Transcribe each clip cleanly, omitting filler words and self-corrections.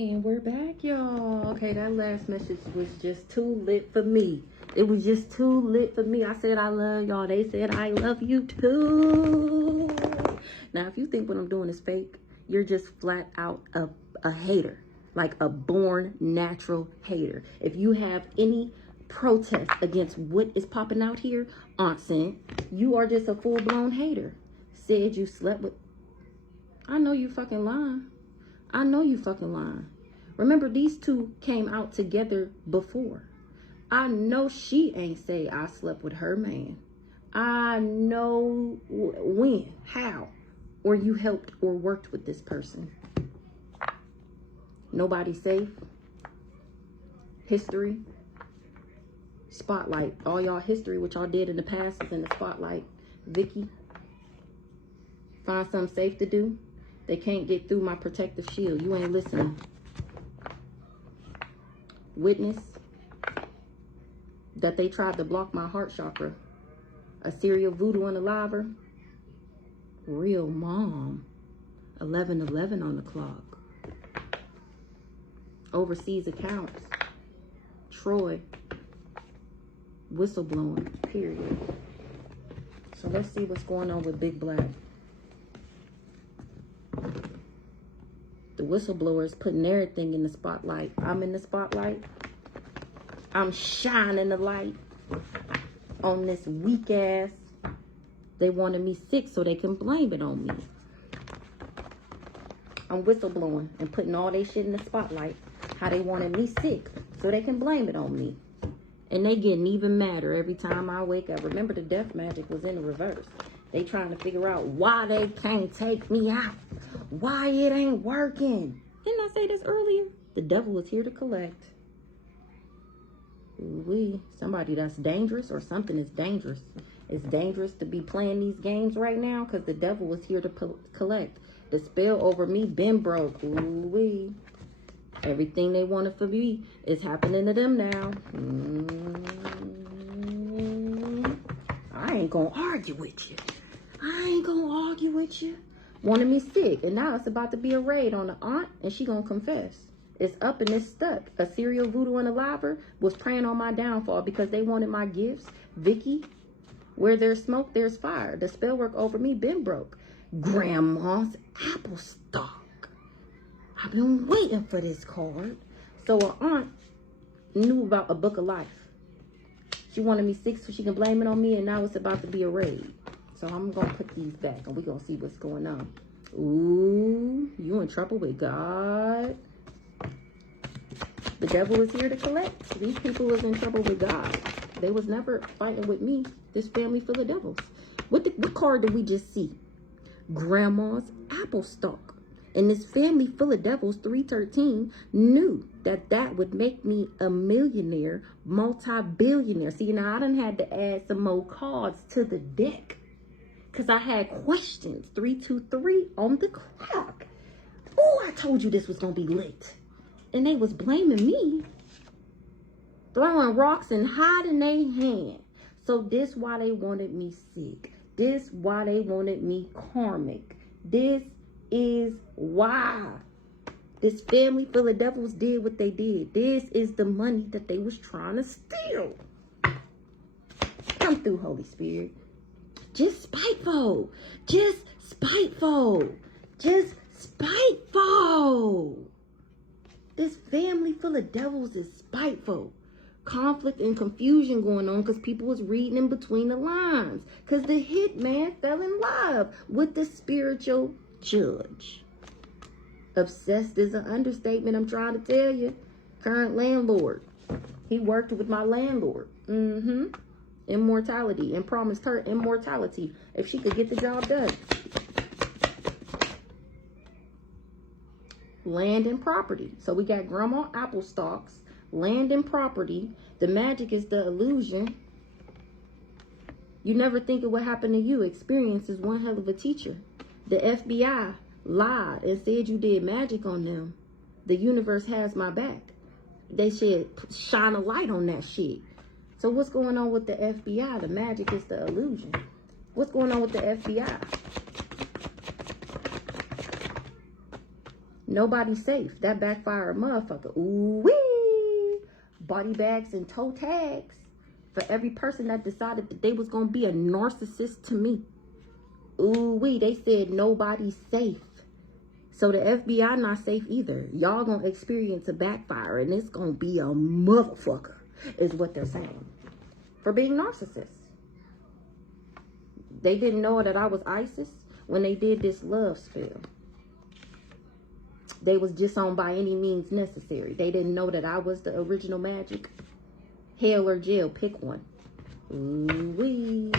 And we're back, y'all. Okay, that last message was just too lit for me. It was just too lit for me. I said I love y'all. They said I love you too. Now, if you think what I'm doing is fake, you're just flat out a hater. Like a born natural hater. If you have any protest against what is popping out here, Aunt Sin, you are just a full-blown hater. Said you slept with... I know you fucking lying. I know you fucking lying. Remember, these two came out together before. I know she ain't say I slept with her man. I know when, how, or you helped or worked with this person. Nobody safe. History. Spotlight. All y'all history, what y'all did in the past is in the spotlight. Vicky. Find something safe to do. They can't get through my protective shield. You ain't listening. Witness that they tried to block my heart chakra. A serial voodoo and a liver. Real mom. 11:11 on the clock. Overseas accounts. Troy. Whistleblowing. Period. So let's see what's going on with Big Black. The whistleblower is putting everything in the spotlight. I'm in the spotlight. I'm shining the light on this weak ass. They wanted me sick so they can blame it on me. I'm whistleblowing and putting all their shit in the spotlight. How they wanted me sick so they can blame it on me. And they getting even madder every time I wake up. Remember, the death magic was in the reverse. They trying to figure out why they can't take me out. Why it ain't working. Didn't I say this earlier? The devil is here to collect. Somebody that's dangerous or something is dangerous. It's dangerous to be playing these games right now because the devil is here to collect. The spell over me been broke. Everything they wanted for me is happening to them now. I ain't gonna argue with you. I ain't gonna argue with you. Wanted me sick, and now it's about to be a raid on the aunt, and she gonna confess. It's up and it's stuck. A serial voodoo and a liver was preying on my downfall because they wanted my gifts. Vicky, where there's smoke, there's fire. The spell work over me been broke. Grandma's apple stock. I've been waiting for this card. So her aunt knew about a book of life. She wanted me sick so she can blame it on me, and now it's about to be a raid. So I'm going to put these back, and we're going to see what's going on. Ooh, you in trouble with God. The devil is here to collect. These people was in trouble with God. They was never fighting with me. This family full of devils. What card did we just see? Grandma's apple stalk. And this family full of devils, 313, knew that that would make me a millionaire, multi-billionaire. See, now I done had to add some more cards to the deck. Because I had questions. 323 on the clock. Oh, I told you this was going to be lit. And they was blaming me. Throwing rocks and hiding their hand. So this why they wanted me sick. This why they wanted me karmic. This is why this family full of devils did what they did. This is the money that they was trying to steal. Come through, Holy Spirit. Just spiteful. Just spiteful. Just spiteful. This family full of devils is spiteful. Conflict and confusion going on because people was reading in between the lines. Because the hitman fell in love with the spiritual judge. Obsessed is an understatement, I'm trying to tell you. Current landlord. He worked with my landlord. Immortality, and promised her immortality if she could get the job done. Land and property. So we got Grandma apple stalks, land and property. The magic is the illusion. You never think of what happened to you. Experience is one hell of a teacher. The FBI lied and said you did magic on them. The universe has my back. They should shine a light on that shit. So what's going on with the FBI? The magic is the illusion. What's going on with the FBI? Nobody's safe. That backfire motherfucker. Ooh wee. Body bags and toe tags for every person that decided that they was going to be a narcissist to me. Ooh wee. They said nobody's safe. So the FBI not safe either. Y'all going to experience a backfire, and it's going to be a motherfucker, is what they're saying, for being narcissists. They didn't know that I was ISIS when they did this love spell. They was just on by any means necessary. They didn't know that I was the original magic. Hell or jail, pick one. Ooh-wee.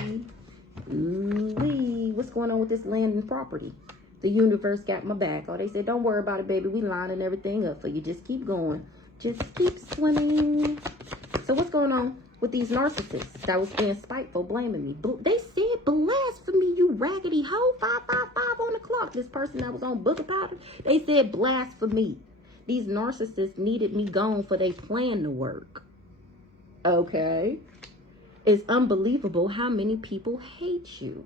Ooh-wee. What's going on with this land and property? The universe got my back. Oh, they said, don't worry about it, baby. We lining everything up for you. Just keep going. Just keep swimming. So what's going on with these narcissists that was being spiteful, blaming me? They said blasphemy, you raggedy hoe. 555 on the clock. This person that was on Booger Powder, they said blasphemy. These narcissists needed me gone for they plan to work. Okay. It's unbelievable how many people hate you.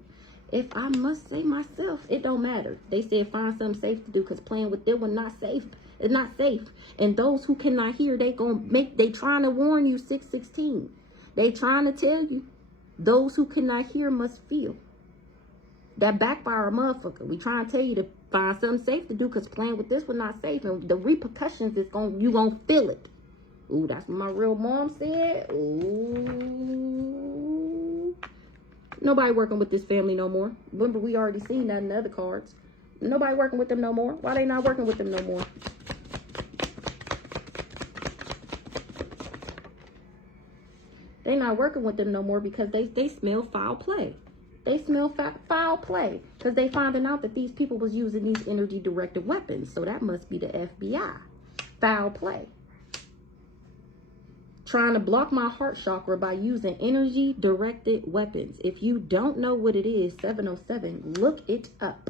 If I must say myself, it don't matter. They said find something safe to do, because playing with them was not safe. It's not safe. And those who cannot hear, they trying to warn you. 616. They trying to tell you. Those who cannot hear must feel. That backfire motherfucker. We trying to tell you to find something safe to do, because playing with this was not safe. And the repercussions is you gonna feel it. Ooh, that's what my real mom said. Ooh. Nobody working with this family no more. Remember, we already seen that in the other cards. Nobody working with them no more. Why they not working with them no more? They not working with them no more because they smell foul play. They smell foul play because they finding out that these people was using these energy directed weapons. So that must be the FBI. Foul play. Trying to block my heart chakra by using energy directed weapons. If you don't know what it is, 707, look it up.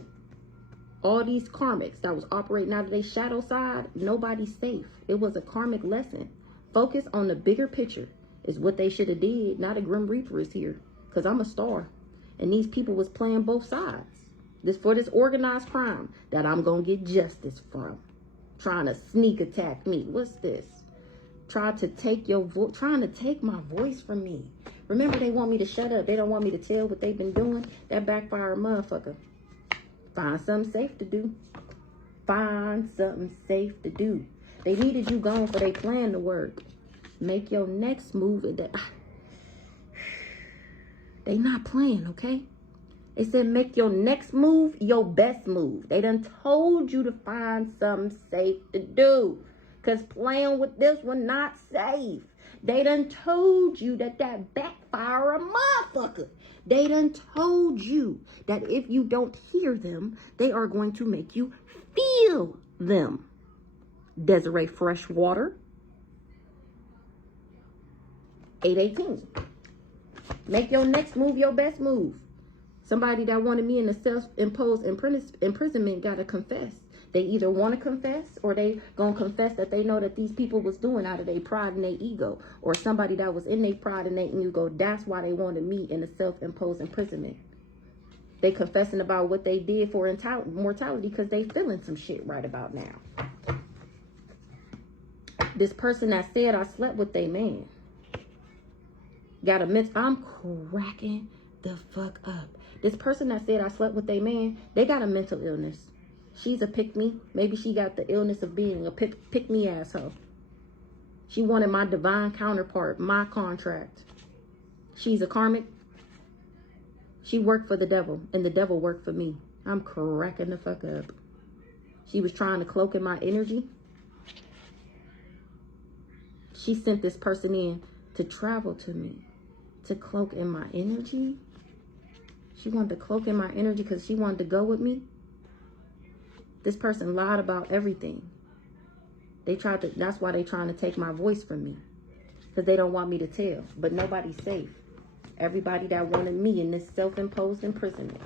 All these karmics that was operating out of their shadow side, nobody's safe. It was a karmic lesson. Focus on the bigger picture is what they should have did. Not a Grim Reaper is here, because I'm a star. And these people was playing both sides. This for this organized crime that I'm going to get justice from. Trying to sneak attack me. What's this? Trying to take my voice from me. Remember, they want me to shut up. They don't want me to tell what they've been doing. That backfire motherfucker. Find something safe to do. Find something safe to do. They needed you gone for they plan to work. Make your next move. They not playing, okay? They said make your next move your best move. They done told you to find something safe to do. Because playing with this one not safe. They done told you that backfire a motherfucker. They done told you that if you don't hear them, they are going to make you feel them. Desiree Freshwater. 818. Make your next move your best move. Somebody that wanted me in a self-imposed imprisonment got to confess. They either want to confess or they gonna confess that they know that these people was doing out of their pride and their ego, or somebody that was in their pride and their ego. That's why they wanted me in a self-imposed imprisonment. They confessing about what they did for mortality because they feeling some shit right about now. This person that said I slept with their man got a mental. I'm cracking the fuck up. This person that said I slept with their man, they got a mental illness. She's a pick-me. Maybe she got the illness of being a pick-me asshole. She wanted my divine counterpart, my contract. She's a karmic. She worked for the devil, and the devil worked for me. I'm cracking the fuck up. She was trying to cloak in my energy. She sent this person in to travel to me, to cloak in my energy. She wanted to cloak in my energy because she wanted to go with me. This person lied about everything. That's why they trying to take my voice from me. Because they don't want me to tell. But nobody's safe. Everybody that wanted me in this self-imposed imprisonment.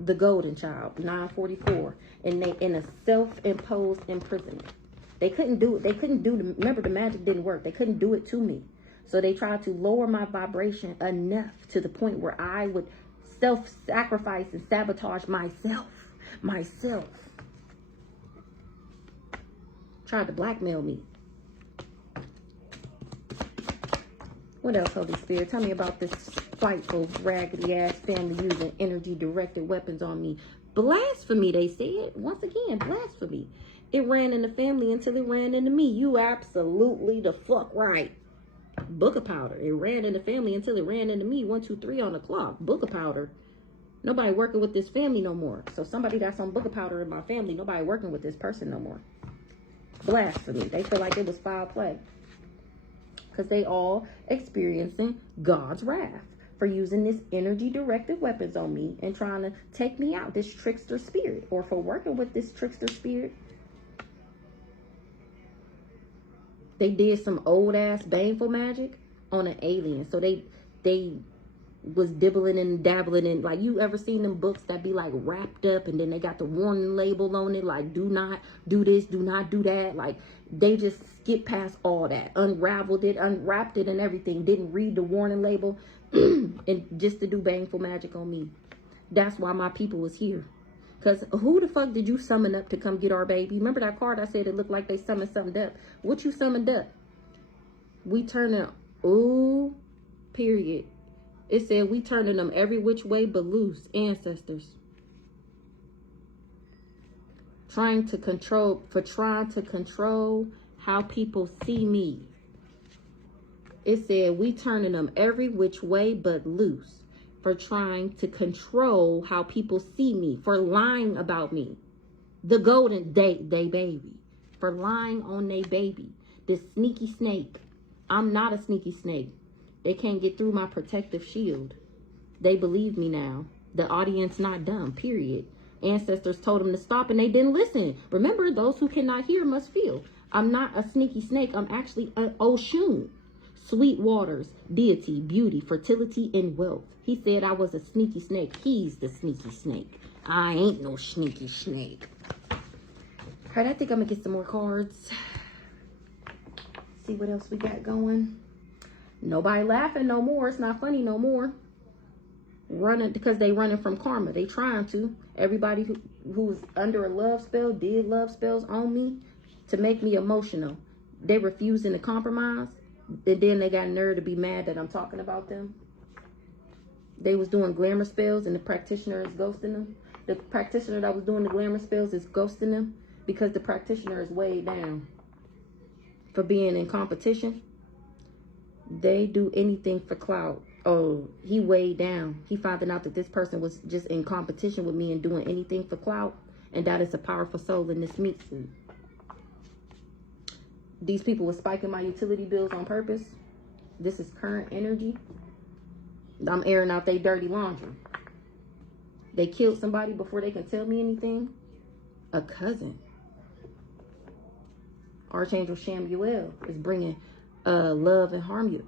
The golden child, 944. And they in a self-imposed imprisonment. They couldn't do it. Remember, the magic didn't work. They couldn't do it to me. So they tried to lower my vibration enough to the point where I would self-sacrifice and sabotage myself. Tried to blackmail me. What else, Holy Spirit? Tell me about this spiteful, raggedy ass family using energy directed weapons on me. Blasphemy, they said. Once again, blasphemy. It ran in the family until it ran into me. You absolutely the fuck right. Book of powder. It ran in the family until it ran into me. 1, 2, 3 on the clock. Book of powder. Nobody working with this family no more. So somebody got some book of powder in my family. Nobody working with this person no more. Blasphemy. They feel like it was foul play. Because they all experiencing God's wrath for using this energy directed weapons on me and trying to take me out, this trickster spirit, or for working with this trickster spirit. They did some old ass baneful magic on an alien. So they was dibbling and dabbling in, like, you ever seen them books that be like wrapped up and then they got the warning label on it, like, do not do this, do not do that. Like, they just skipped past all that, unraveled it, unwrapped it and everything, didn't read the warning label and just to do baneful magic on me. That's why my people was here. Because who the fuck did you summon up to come get our baby? Remember that card I said it looked like they summoned something up? What you summoned up? We turning, ooh, period. It said we turning them every which way but loose. Ancestors. Trying to control how people see me. It said we turning them every which way but loose. For trying to control how people see me. For lying about me. The golden they baby. For lying on they baby. This sneaky snake. I'm not a sneaky snake. They can't get through my protective shield. They believe me now. The audience not dumb, period. Ancestors told them to stop and they didn't listen. Remember, those who cannot hear must feel. I'm not a sneaky snake. I'm actually an Oshun. Sweet waters, deity, beauty, fertility, and wealth. He said I was a sneaky snake. He's the sneaky snake. I ain't no sneaky snake. All right, I think I'm going to get some more cards. See what else we got going. Nobody laughing no more. It's not funny no more. Running because they running from karma. They trying to. Everybody who's under a love spell did love spells on me to make me emotional. They refusing to compromise. And then they got nerve to be mad that I'm talking about them. They was doing glamour spells and the practitioner is ghosting them. The practitioner that was doing the glamour spells is ghosting them because the practitioner is way down for being in competition. They do anything for clout. Oh, he way down. He finding out that this person was just in competition with me and doing anything for clout. And that is a powerful soul in this meat suit. These people were spiking my utility bills on purpose. This is current energy. I'm airing out their dirty laundry. They killed somebody before they can tell me anything. A cousin. Archangel Shamuel is bringing love and harmony.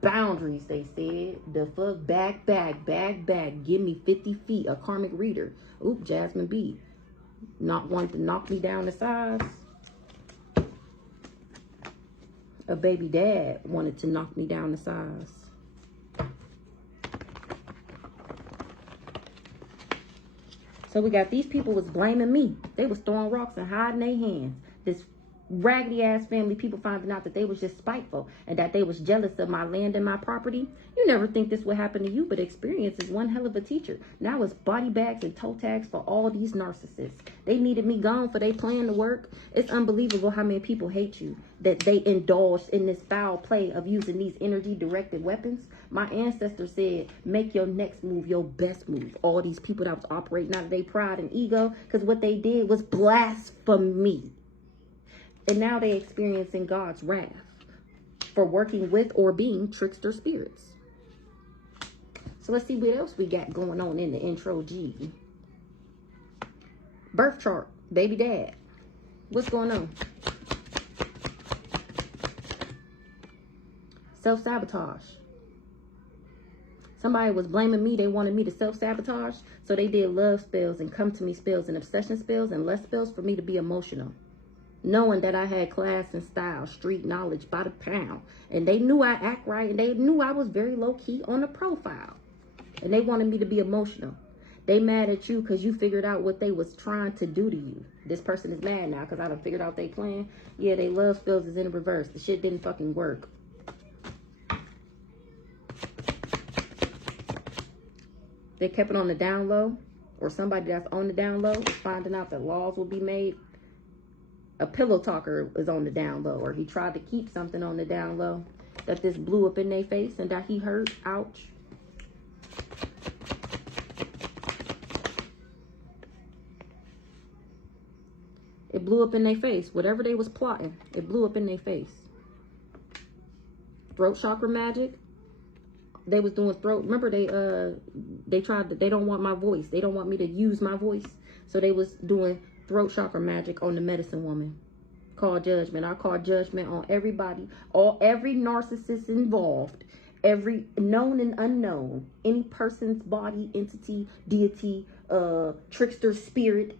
Boundaries, they said. The fuck, back. Give me 50 feet. A karmic reader. Oop, Jasmine B. Not wanting to knock me down to size. A baby dad wanted to knock me down to size. So we got these people was blaming me. They was throwing rocks and hiding their hands. This raggedy ass family, people finding out that they was just spiteful and that they was jealous of my land and my property. You never think this would happen to you, but experience is one hell of a teacher. Now it's body bags and toe tags for all these narcissists. They needed me gone for they plan to work. It's unbelievable how many people hate you, that they indulged in this foul play of using these energy directed weapons. My ancestors said, make your next move your best move. All these people that was operating out of their pride and ego, because what they did was blasphemy. And now they're experiencing God's wrath for working with or being trickster spirits. So let's see what else we got going on in the intro G. Birth chart, baby dad. What's going on? Self-sabotage. Somebody was blaming me. They wanted me to self-sabotage. So they did love spells and come to me spells and obsession spells and lust spells for me to be emotional. knowing that I had class and style, street knowledge by the pound. And they knew I act right, and they knew I was very low-key on the profile. And they wanted me to be emotional. They mad at you because you figured out what they was trying to do to you. This person is mad now because I done figured out they plan. Yeah, they love spells is in reverse. The shit didn't fucking work. They kept it on the down low, or somebody that's on the down low is finding out that laws will be made. A pillow talker is on the down low, or he tried to keep something on the down low that this blew up in their face and that he hurt. Ouch. It blew up in their face. Whatever they was plotting, it blew up in their face. Throat chakra magic. They was doing throat. Remember, they tried to, they don't want my voice. They don't want me to use my voice. So they was doing throat chakra magic on the medicine woman. Call judgment. I call judgment on everybody, every narcissist involved, every known and unknown, any person's body, entity, deity, trickster spirit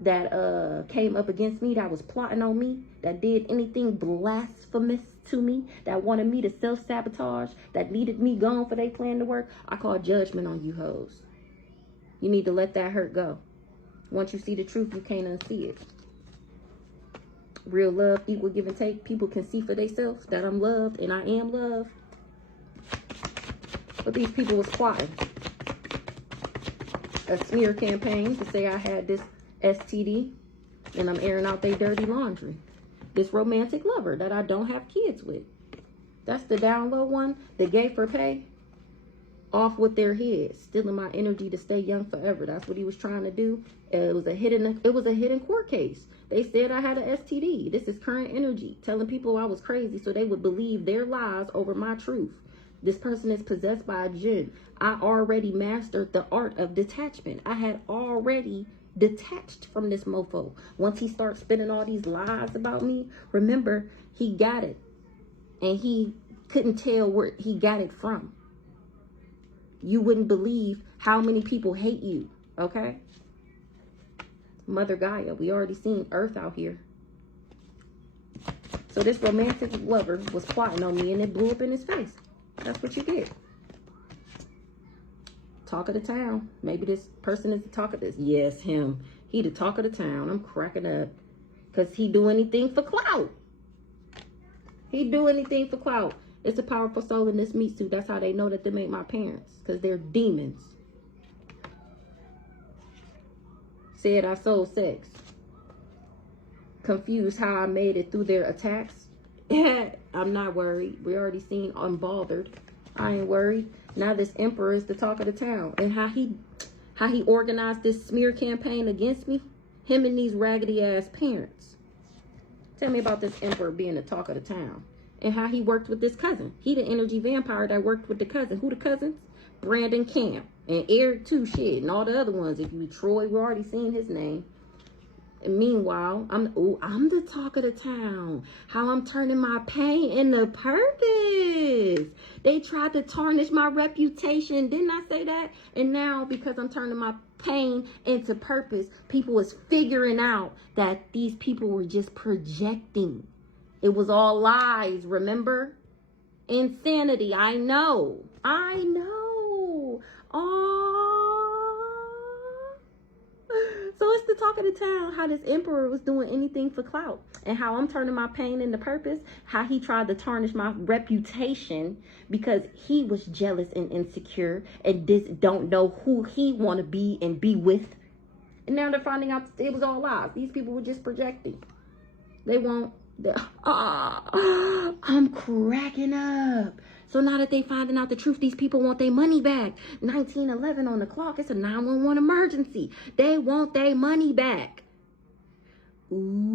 that came up against me, that was plotting on me, that did anything blasphemous to me, that wanted me to self-sabotage, that needed me gone for their plan to work. I call judgment on you hoes. You need to let that hurt go. Once you see the truth, you can't unsee it. Real love, equal give and take. People can see for themselves that I'm loved and I am loved. But these people was plotting a smear campaign to say I had this STD and I'm airing out their dirty laundry. This romantic lover that I don't have kids with. That's the down low one. The gay for pay. Off with their heads, stealing my energy to stay young forever. That's what he was trying to do. It was a hidden court case. They said I had an STD. This is current energy, telling people I was crazy so they would believe their lies over my truth. This person is possessed by a jinn. I already mastered the art of detachment. I had already detached from this mofo. Once he starts spinning all these lies about me, remember, he got it. And he couldn't tell where he got it from. You wouldn't believe how many people hate you, okay? Mother Gaia, we already seen Earth out here. So this romantic lover was plotting on me and it blew up in his face. That's what you get. Talk of the town. Maybe this person is the talk of this. Yes, him. He the talk of the town. I'm cracking up. Because he do anything for clout. He do anything for clout. It's a powerful soul in this meat suit. That's how they know that them ain't my parents. Because they're demons. Said I sold sex. Confused how I made it through their attacks. I'm not worried. We already seen unbothered. I ain't worried. Now this emperor is the talk of the town. And how he organized this smear campaign against me. Him and these raggedy ass parents. Tell me about this emperor being the talk of the town. And how he worked with this cousin. He the energy vampire that worked with the cousin. Who the cousins? Brandon Camp. And Eric too, shit. And all the other ones. If you Troy, we already seen his name. And meanwhile, I'm the talk of the town. How I'm turning my pain into purpose. They tried to tarnish my reputation. Didn't I say that? And now, because I'm turning my pain into purpose, people is figuring out that these people were just projecting. It was all lies, remember? Insanity, I know. So it's the talk of the town, how this emperor was doing anything for clout. And how I'm turning my pain into purpose. How he tried to tarnish my reputation because he was jealous and insecure. And don't know who he want to be and be with. And now they're finding out it was all lies. These people were just projecting. They won't. I'm cracking up. So now that they finding out the truth, these people want their money back. 1911 on the clock. It's a 911 emergency. They want their money back. Ooh,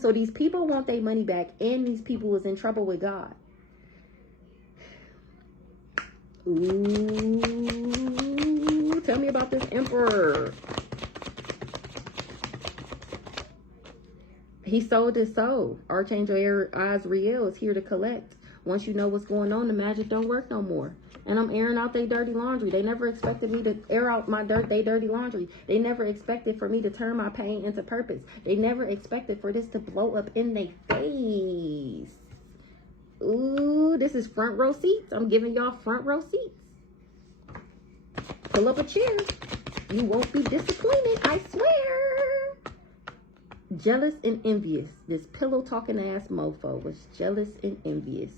so these people want their money back, and these people was in trouble with God. Ooh, tell me about this emperor. He sold his soul. Archangel Azrael is here to collect Once you know what's going on, the magic don't work no more. And I'm airing out their dirty laundry. They never expected me to air out they dirty laundry. They never expected for me to turn my pain into purpose. They never expected for this to blow up in their face. Ooh, this is front row seats. I'm giving y'all front row seats. Pull up a chair. You won't be disappointed, I swear. Jealous and envious. This pillow talking ass mofo was jealous and envious.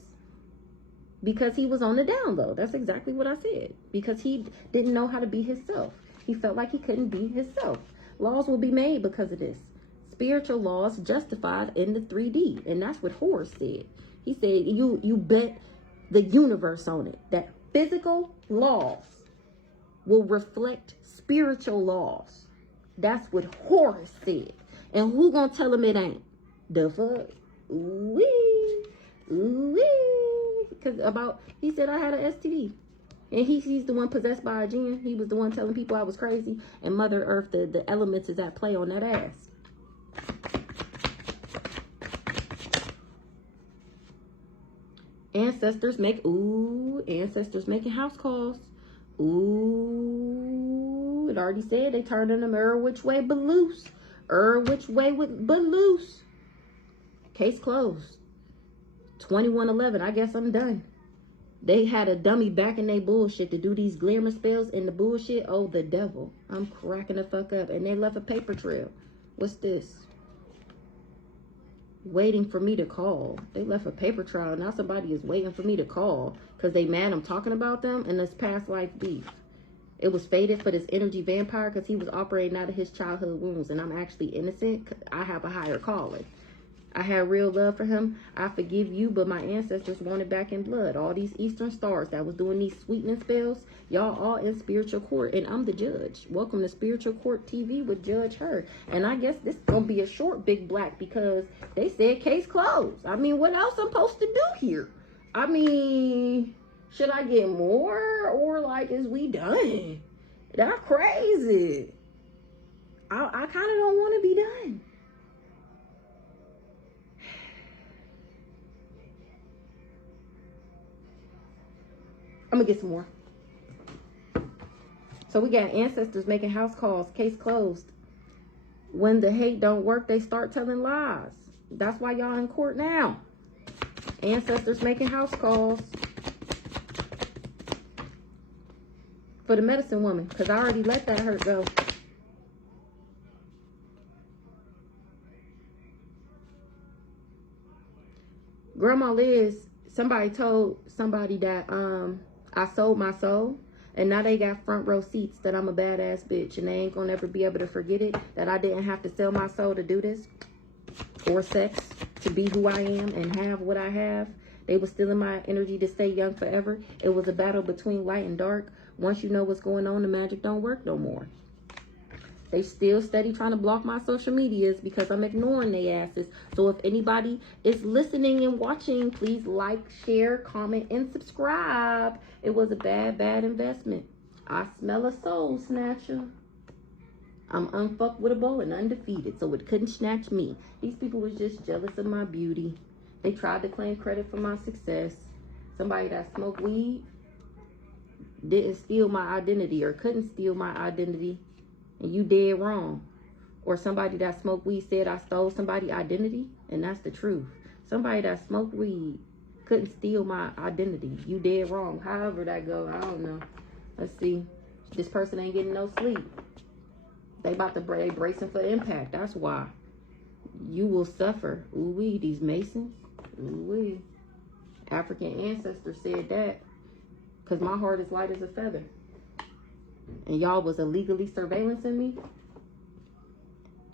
Because he was on the down low. That's exactly what I said. Because he didn't know how to be himself. He felt like he couldn't be himself. Laws will be made because of this. Spiritual laws justified in the 3D. And that's what Horus said. He said, you bet the universe on it. That physical laws will reflect spiritual laws. That's what Horus said. And who gonna tell him it ain't? The fuck? Ooh-wee. Ooh-wee. Because he said I had an STD. And he's the one possessed by a jinn. He was the one telling people I was crazy. And Mother Earth, the elements is at play on that ass. Ancestors making house calls. Ooh, it already said they turning them which way but loose. Which way but loose. Case closed. 2111, I guess I'm done. They had a dummy back in their bullshit to do these glamour spells and the bullshit. Oh, the devil. I'm cracking the fuck up. And they left a paper trail. What's this? Waiting for me to call. They left a paper trail. Now somebody is waiting for me to call because they mad I'm talking about them and this past life beef. It was fated for this energy vampire because he was operating out of his childhood wounds, and I'm actually innocent. I have a higher calling. I had real love for him. I forgive you, but my ancestors wanted back in blood. All these Eastern stars that was doing these sweetening spells, y'all all in spiritual court, and I'm the judge. Welcome to Spiritual Court TV with Judge Her. And I guess this is going to be a short Big Black because they said case closed. I mean, what else I'm supposed to do here? I mean, should I get more or like, is we done? That's crazy. I kind of don't want to be done. I'm going to get some more. So we got ancestors making house calls. Case closed. When the hate don't work, they start telling lies. That's why y'all in court now. Ancestors making house calls. For the medicine woman. Because I already let that hurt go. Grandma Liz, somebody told somebody that I sold my soul, and now they got front row seats that I'm a badass bitch, and they ain't gonna ever be able to forget it, that I didn't have to sell my soul to do this, or sex, to be who I am and have what I have. They was stealing my energy to stay young forever. It was a battle between light and dark. Once you know what's going on, the magic don't work no more. They still steady trying to block my social medias because I'm ignoring their asses. So if anybody is listening and watching, please like, share, comment, and subscribe. It was a bad investment. I smell a soul snatcher. I'm unfuckwittable and undefeated, so it couldn't snatch me. These people was just jealous of my beauty. They tried to claim credit for my success. Somebody that smoked weed didn't steal my identity or couldn't steal my identity. And you dead wrong. Or somebody that smoked weed said I stole somebody's identity, and that's the truth. Somebody that smoked weed couldn't steal my identity. You dead wrong. However that go, I don't know. Let's see. This person ain't getting no sleep. They bracing for impact. That's why. You will suffer. Ooh-wee, these Masons. Ooh-wee. African ancestors said that. Because my heart is light as a feather. And y'all was illegally surveillancing me.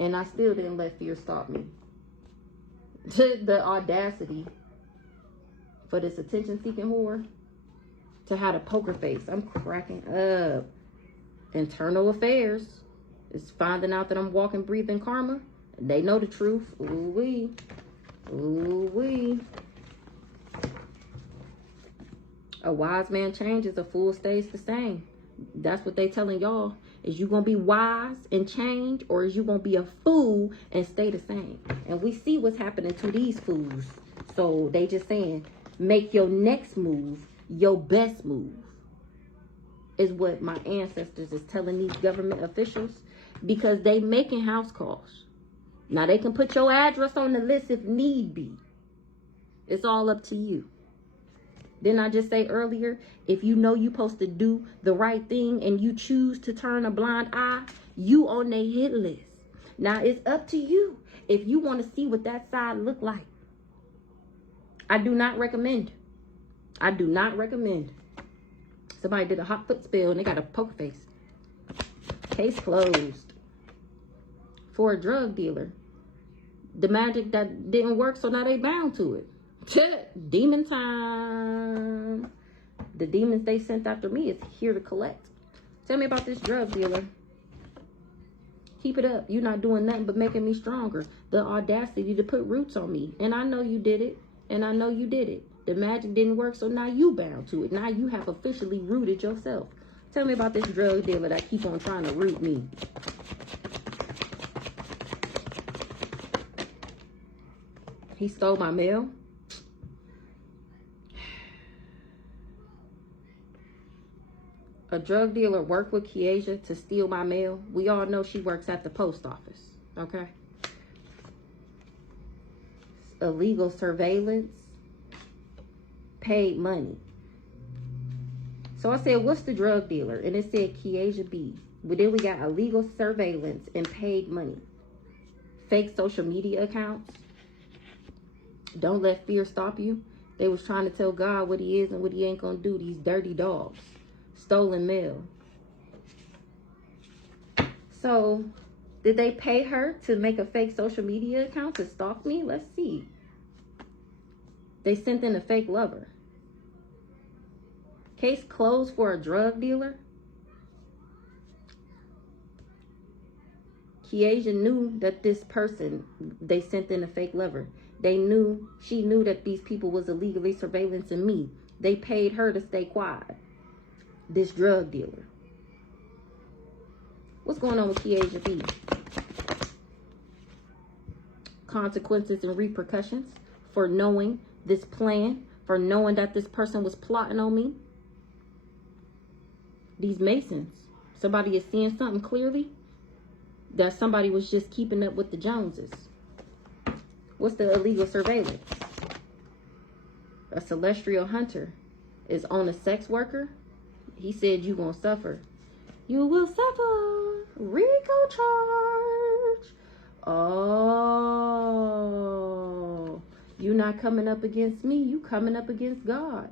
And I still didn't let fear stop me. The audacity for this attention-seeking whore to have a poker face. I'm cracking up. Internal affairs is finding out that I'm walking, breathing karma. They know the truth. Ooh-wee. Ooh-wee. A wise man changes, a fool stays the same. That's what they telling y'all. Is you gonna be wise and change, or is you gonna be a fool and stay the same? And we see what's happening to these fools. So they just saying, Make your next move your best move, is what my ancestors is telling these government officials, because they making house calls. Now they can put your address on the list if need be. It's all up to you. Didn't I just say earlier, if you know you're supposed to do the right thing and you choose to turn a blind eye, you on their hit list. Now it's up to you if you want to see what that side look like. I do not recommend. I do not recommend. Somebody did a hot foot spill and they got a poker face. Case closed. For a drug dealer. The magic that didn't work, so now they bound to it. Demon time. The demons they sent after me is here to collect. Tell me about this drug dealer. Keep it up. You're not doing nothing but making me stronger. The audacity to put roots on me. And I know you did it. And I know you did it. The magic didn't work, so now you bound to it. Now you have officially rooted yourself. Tell me about this drug dealer that keep on trying to root me. He stole my mail. A drug dealer worked with Kiesha to steal my mail. We all know she works at the post office, okay? Illegal surveillance, paid money. So I said, what's the drug dealer? And it said Kiesha B. But then we got illegal surveillance and paid money. Fake social media accounts. Don't let fear stop you. They was trying to tell God what he is and what he ain't gonna do. These dirty dogs. Stolen mail. So, did they pay her to make a fake social media account to stalk me? Let's see. They sent in a fake lover. Case closed for a drug dealer. Kiesha knew that this person, they sent in a fake lover. She knew that these people was illegally surveillancing me. They paid her to stay quiet. This drug dealer. What's going on with Kiesha B? Consequences and repercussions for knowing this plan, for knowing that this person was plotting on me. These Masons. Somebody is seeing something clearly. That somebody was just keeping up with the Joneses. What's the illegal surveillance? A celestial hunter is on a sex worker. He said you gonna suffer. You will suffer. RICO charge. Oh. You not coming up against me. You coming up against God.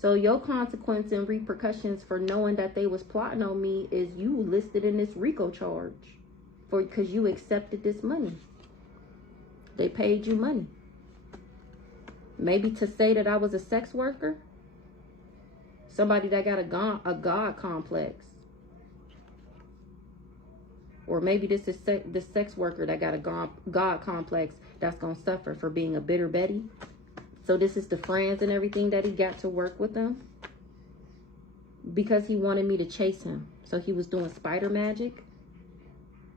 So your consequence and repercussions for knowing that they was plotting on me is you listed in this RICO charge. Because you accepted this money. They paid you money. Maybe to say that I was a sex worker. Somebody that got a God complex. Or maybe this is the sex worker that got a God complex that's going to suffer for being a bitter Betty. So this is the friends and everything that he got to work with them. Because he wanted me to chase him. So he was doing spider magic.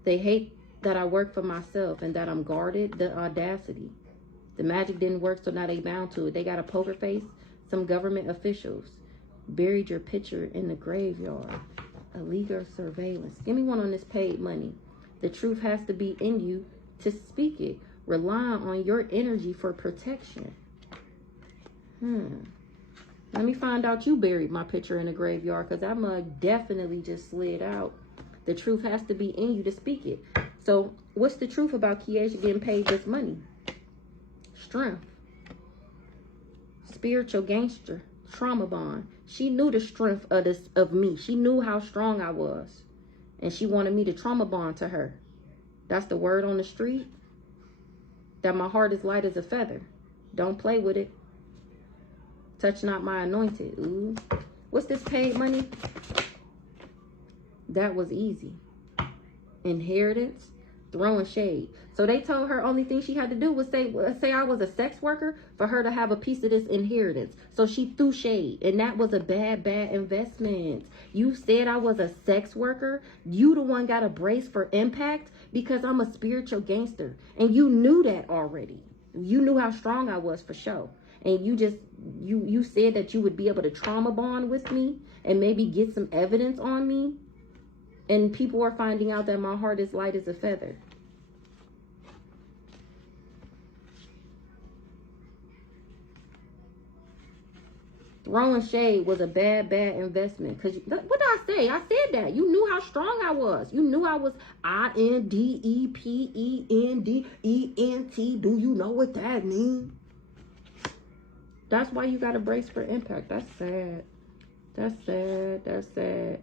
They hate that I work for myself and that I'm guarded. The audacity. The magic didn't work, so now they bound to it. They got a poker face. Some government officials buried your picture in the graveyard. Illegal surveillance. Give me one on this paid money. The truth has to be in you to speak it. Rely on your energy for protection. Let me find out you buried my picture in the graveyard, because that mug definitely just slid out. The truth has to be in you to speak it. So what's the truth about Kiesha getting paid this money? Strength. Spiritual gangster. Trauma bond. She knew the strength of me. She knew how strong I was. And she wanted me to trauma bond to her. That's the word on the street. That my heart is light as a feather. Don't play with it. Touch not my anointed. Ooh. What's this paid money? That was easy. Inheritance. Throwing shade. So they told her only thing she had to do was say I was a sex worker for her to have a piece of this inheritance. So she threw shade. And that was a bad investment. You said I was a sex worker. You the one got a brace for impact because I'm a spiritual gangster. And you knew that already. You knew how strong I was for sure. And you said that you would be able to trauma bond with me and maybe get some evidence on me. And people are finding out that my heart is light as a feather. Throwing shade was a bad investment. Because what did I say? I said that. You knew how strong I was. You knew I was INDEPENDENT. Do you know what that means? That's why you got to brace for impact. That's sad. That's sad. That's sad.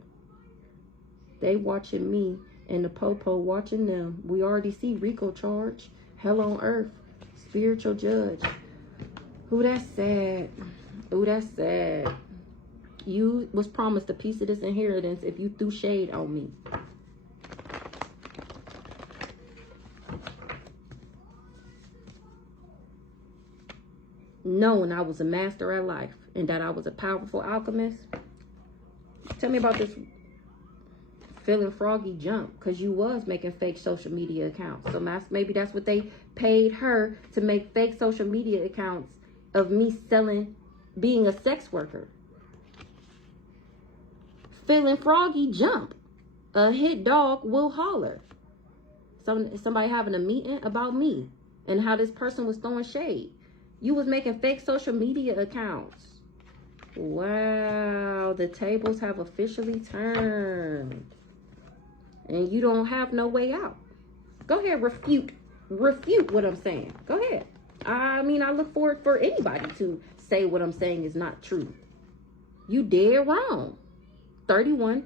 They watching me and the popo watching them. We already see Rico charge. Hell on earth. Spiritual judge. Ooh, that's sad. Ooh, that's sad. You was promised a piece of this inheritance if you threw shade on me. Knowing I was a master at life and that I was a powerful alchemist. Tell me about this feeling froggy jump, because you was making fake social media accounts. So maybe that's what they paid her to make fake social media accounts of me selling, being a sex worker. Feeling froggy jump. A hit dog will holler. Somebody having a meeting about me and how this person was throwing shade. You was making fake social media accounts. Wow, the tables have officially turned. And you don't have no way out. Go ahead, refute what I'm saying. Go ahead. I mean, I look forward for anybody to say what I'm saying is not true. You dead wrong. 31.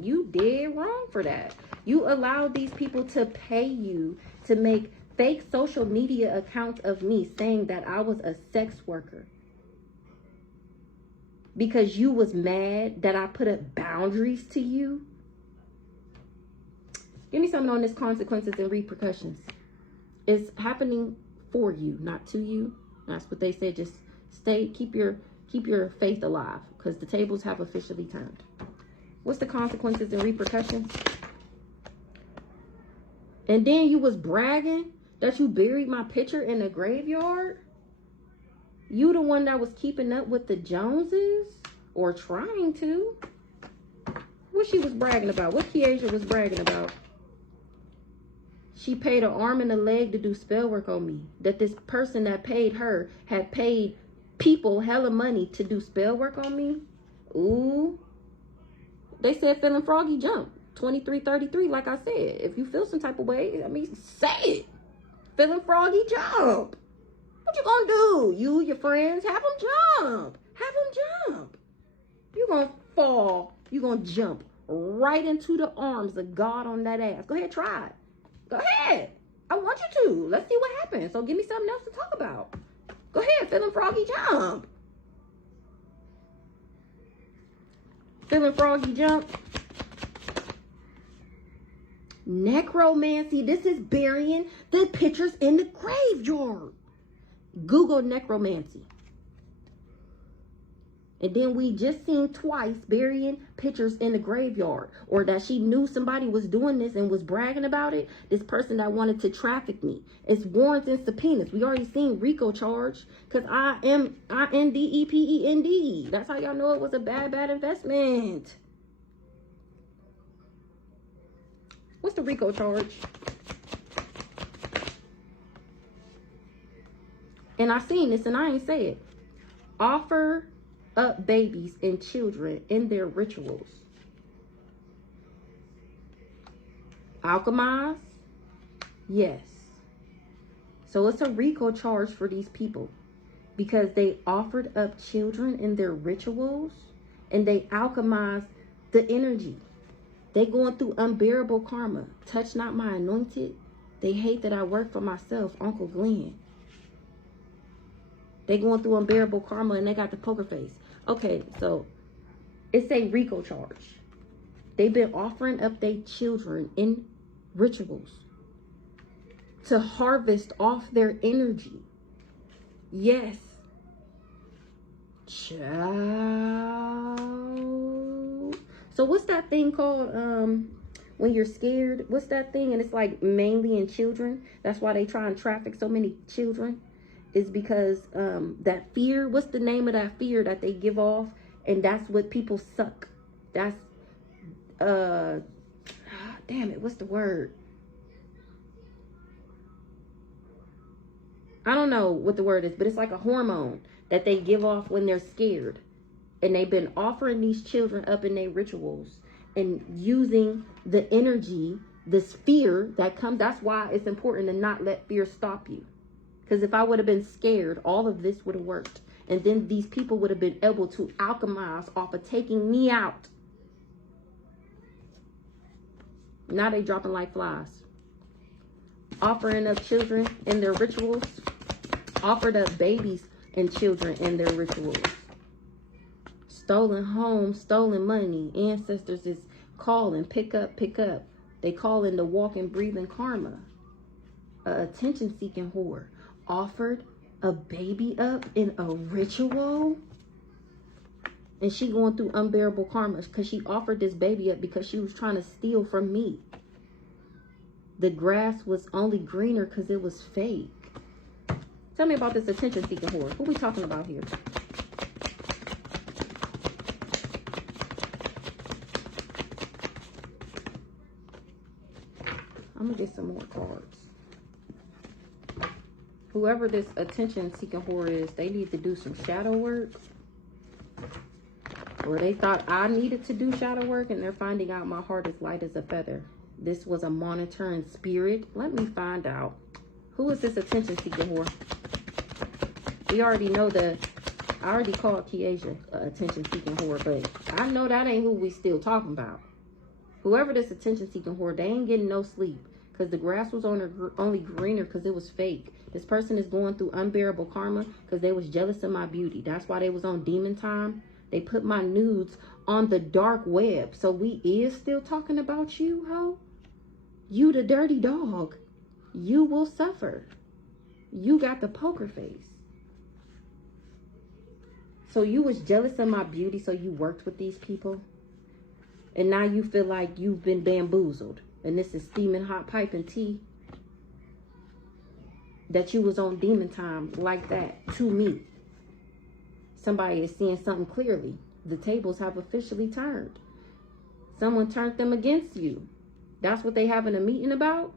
You dead wrong for that. You allowed these people to pay you to make fake social media accounts of me saying that I was a sex worker. Because you was mad that I put up boundaries to you. Give me something on this consequences and repercussions. It's happening for you, not to you. That's what they said. Just keep your faith alive, because the tables have officially turned. What's the consequences and repercussions? And then you was bragging that you buried my picture in the graveyard. You the one that was keeping up with the Joneses, or trying to. What she was bragging about? What Kiesha was bragging about? She paid an arm and a leg to do spell work on me. That this person that paid her had paid people hella money to do spell work on me. Ooh. They said feeling froggy jump. 2333, like I said. If you feel some type of way, I mean, say it. Feeling froggy jump. What you gonna do? You, your friends, have them jump. Have them jump. You gonna fall. You gonna jump right into the arms of God on that ass. Go ahead, try it. Go ahead. I want you to. Let's see what happens. So give me something else to talk about. Go ahead, feeling froggy jump. Feeling froggy jump. Necromancy. This is burying the pictures in the graveyard. Google necromancy. And then we just seen twice burying pictures in the graveyard. Or that she knew somebody was doing this and was bragging about it. This person that wanted to traffic me. It's warrants and subpoenas. We already seen Rico charge. Because INDEPEND. That's how y'all know it was a bad investment. What's the Rico charge? And I seen this and I ain't say it. Offer up babies and children in their rituals. Alchemize? Yes. So it's a RICO charge for these people because they offered up children in their rituals and they alchemized the energy. They going through unbearable karma. Touch not my anointed. They hate that I work for myself, Uncle Glenn. They going through unbearable karma and they got the poker face. Okay, so it's a RICO charge. They've been offering up their children in rituals to harvest off their energy. Yes. Child. So what's that thing called? when you're scared. What's that thing? And it's like mainly in children. That's why they try and traffic so many children. Is because that fear. What's the name of that fear that they give off? And that's what people suck. That's damn it. What's the word? I don't know what the word is, but it's like a hormone that they give off when they're scared. And they've been offering these children up in their rituals and using the energy, this fear that comes. That's why it's important to not let fear stop you. Because if I would have been scared, all of this would have worked. And then these people would have been able to alchemize off of taking me out. Now they dropping like flies. Offering up children in their rituals. Offered up babies and children in their rituals. Stolen homes, stolen money. Ancestors is calling, pick up, pick up. They call in the walking, breathing karma. Attention-seeking whore. Offered a baby up in a ritual. And she going through unbearable karma because she offered this baby up because she was trying to steal from me. The grass was only greener because it was fake. Tell me about this attention-seeking whore. Who we talking about here? I'm going to get some more cards. Whoever this attention-seeking whore is, they need to do some shadow work. Or they thought I needed to do shadow work, and they're finding out my heart is light as a feather. This was a monitoring spirit. Let me find out. Who is this attention-seeking whore? We already know I already called Kiesha attention-seeking whore, but I know that ain't who we still talking about. Whoever this attention-seeking whore, they ain't getting no sleep because the grass was only greener because it was fake. This person is going through unbearable karma because they was jealous of my beauty. That's why they was on demon time. They put my nudes on the dark web. So we is still talking about you, ho? You the dirty dog. You will suffer. You got the poker face. So you was jealous of my beauty, so you worked with these people. And now you feel like you've been bamboozled. And this is steaming hot pipe and tea. That you was on demon time like that to me. Somebody is seeing something clearly. The tables have officially turned. Someone turned them against you. That's what they having a meeting about?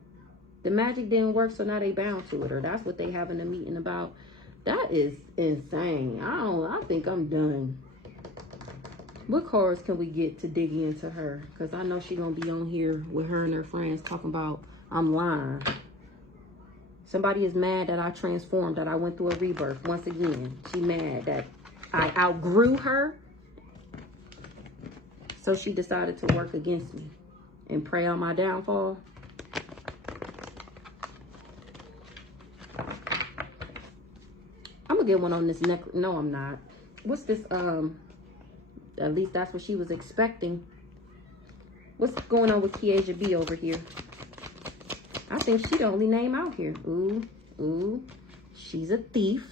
The magic didn't work, so now they bound to it. Or that's what they having a meeting about. That is insane. I think I'm done. What cards can we get to dig into her? Because I know she's going to be on here with her and her friends talking about I'm lying. Somebody is mad that I transformed, that I went through a rebirth. Once again, she mad that I outgrew her. So she decided to work against me and prey on my downfall. I'm going to get one on this neck. No, I'm not. What's this? At least that's what she was expecting. What's going on with Kiesha B over here? I think she the only name out here. Ooh. She's a thief.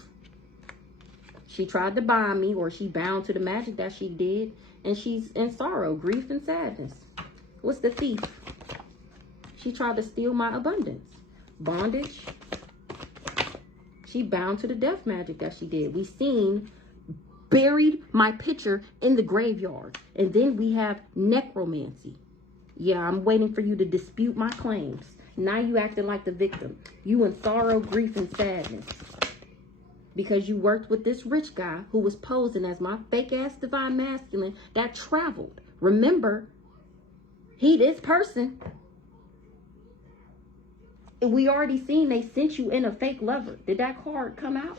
She tried to bind me, or she bound to the magic that she did. And she's in sorrow, grief, and sadness. What's the thief? She tried to steal my abundance. Bondage. She bound to the death magic that she did. We seen buried my picture in the graveyard. And then we have necromancy. Yeah, I'm waiting for you to dispute my claims. Now you acting like the victim. You in sorrow, grief, and sadness. Because you worked with this rich guy who was posing as my fake-ass divine masculine that traveled. Remember, he this person. And we already seen they sent you in a fake lover. Did that card come out?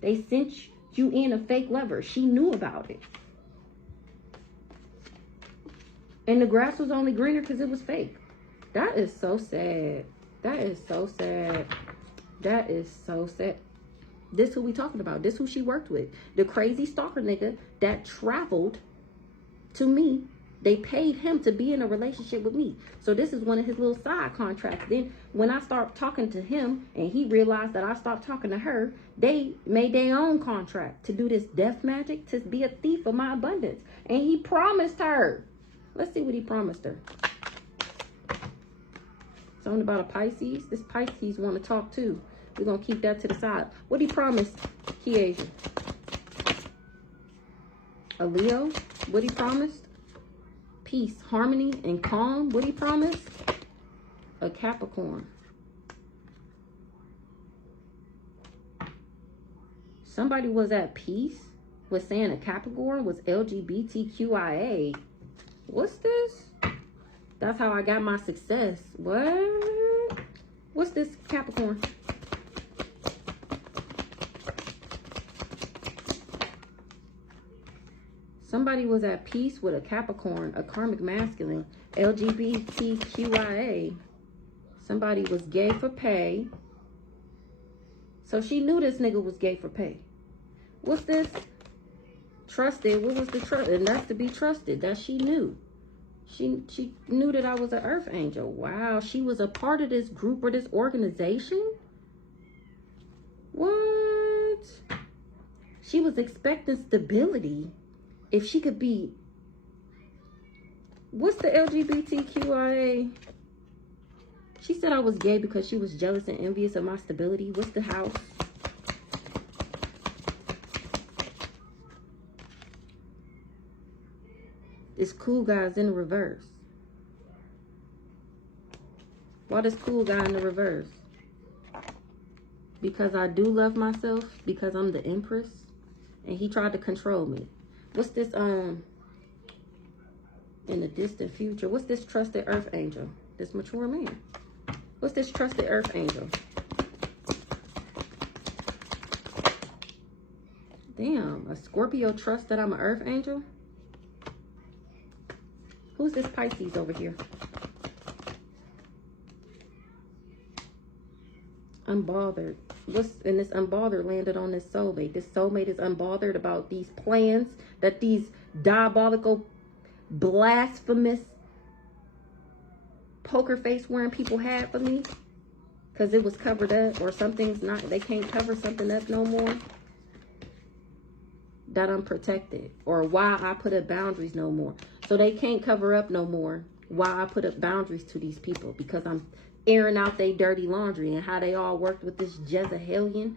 They sent you in a fake lover. She knew about it. And the grass was only greener because it was fake. That is so sad. That is so sad. That is so sad. This who we talking about. This who she worked with. The crazy stalker nigga that traveled to me. They paid him to be in a relationship with me. So this is one of his little side contracts. Then when I start talking to him and he realized that I stopped talking to her, they made their own contract to do this death magic, to be a thief of my abundance. And he promised her. Let's see what he promised her. Something about a Pisces. This Pisces want to talk too. We're going to keep that to the side. What he promised, Kiesha? A Leo. What he promised? Peace, harmony, and calm. What he promised? A Capricorn. Somebody was at peace with saying a Capricorn was LGBTQIA. What's this? That's how I got my success. What? What's this Capricorn? Somebody was at peace with a Capricorn, a karmic masculine, LGBTQIA. Somebody was gay for pay. So she knew this nigga was gay for pay. What's this? Trusted. What was the trust? And that's to be trusted. That she knew. She knew that I was an earth angel. Wow. She was a part of this group or this organization? What? She was expecting stability. If she could be... What's the LGBTQIA? She said I was gay because she was jealous and envious of my stability. What's the house? This cool guy's in the reverse. Why this cool guy in the reverse? Because I do love myself. Because I'm the empress. And he tried to control me. What's this, in the distant future? What's this trusted earth angel? This mature man. What's this trusted earth angel? Damn, a Scorpio trusts that I'm an earth angel? Who's this Pisces over here? Unbothered. And this unbothered landed on this soulmate. This soulmate is unbothered about these plans that these diabolical, blasphemous, poker face wearing people had for me. Because it was covered up, or something's not, they can't cover something up no more. That I'm protected. Or why I put up boundaries no more. So they can't cover up no more why I put up boundaries to these people. Because I'm airing out their dirty laundry and how they all worked with this Jezebelian.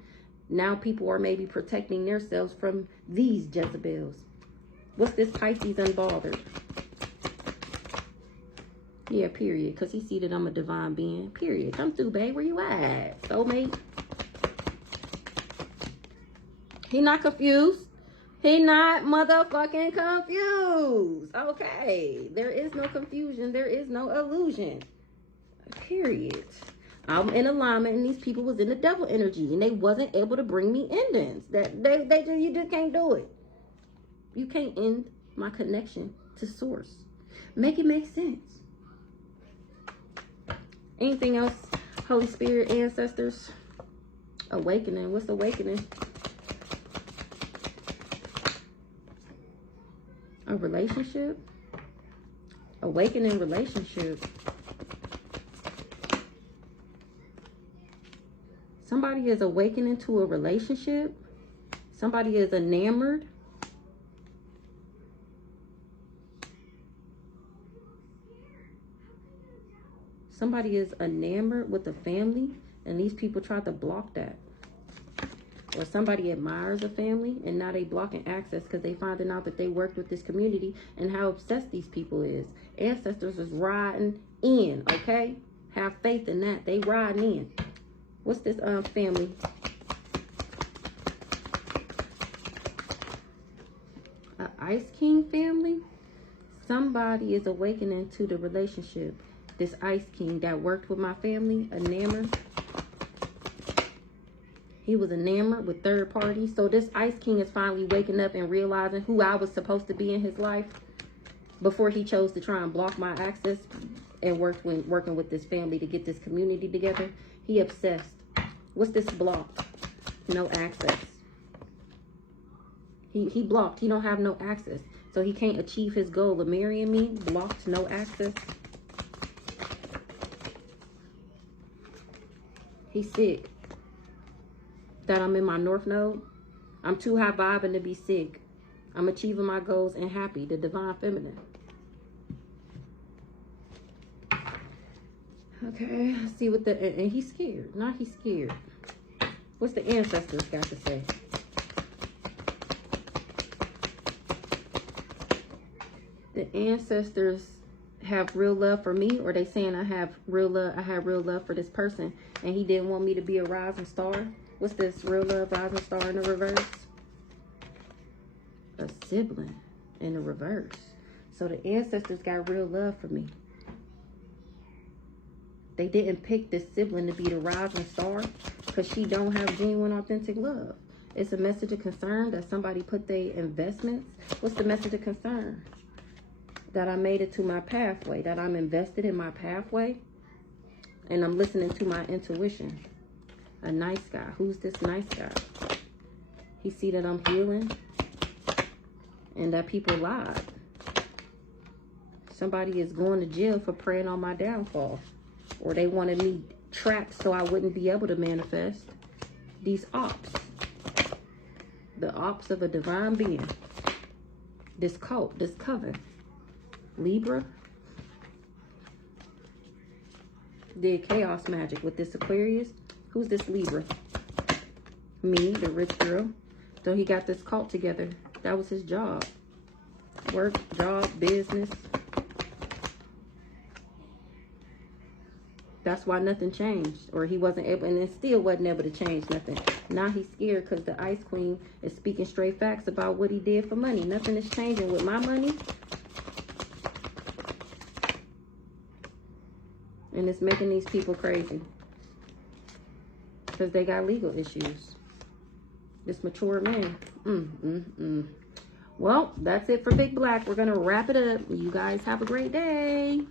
Now people are maybe protecting themselves from these Jezebels. What's this Pisces unbothered? Yeah, period. Because he see that I'm a divine being. Period. Come through, babe. Where you at? Soulmate. He not confused. He not motherfucking confused. Okay. There is no confusion. There is no illusion. Period. I'm in alignment, and these people was in the devil energy, and they wasn't able to bring me endings. You just can't do it. You can't end my connection to source. Make it make sense. Anything else, Holy Spirit, ancestors? Awakening. What's awakening? A relationship? Awakening relationship. Somebody is awakening to a relationship. Somebody is enamored. Somebody is enamored with a family, and these people try to block that. Or somebody admires a family, and now they blocking access because they finding out that they worked with this community and how obsessed these people is. Ancestors is riding in, okay? Have faith in that. They riding in. What's this family? A Ice King family? Somebody is awakening to the relationship. This Ice King that worked with my family, enamored. He was enamored with third parties. So this Ice King is finally waking up and realizing who I was supposed to be in his life before he chose to try and block my access and working with this family to get this community together. He obsessed. What's this blocked? No access. He blocked. He don't have no access. So he can't achieve his goal of marrying me. Blocked, no access. He's sick. That I'm in my North Node. I'm too high vibing to be sick. I'm achieving my goals and happy. The divine feminine. Okay, let's see what the, and he's scared. Not he's scared. What's the ancestors got to say? The ancestors have real love for me, or they saying I have real love for this person, and he didn't want me to be a rising star. What's this? Real love, rising star in the reverse? A sibling in the reverse. So the ancestors got real love for me. They didn't pick this sibling to be the rising star because she don't have genuine, authentic love. It's a message of concern that somebody put their investments. What's the message of concern? That I made it to my pathway, that I'm invested in my pathway, and I'm listening to my intuition. A nice guy. Who's this nice guy? He see that I'm healing and that people lied. Somebody is going to jail for preying on my downfall, or they wanted me trapped so I wouldn't be able to manifest. These ops. The ops of a divine being. This cult, this coven. Libra did chaos magic with this Aquarius. Who's this Libra? Me, the rich girl. So he got this cult together. That was his job. Work, job, business. That's why nothing changed. Or he wasn't able, and then still wasn't able to change nothing. Now he's scared because the Ice Queen is speaking straight facts about what he did for money. Nothing is changing with my money. And it's making these people crazy. Because they got legal issues. This mature man. Well, that's it for Big Black. We're going to wrap it up. You guys have a great day.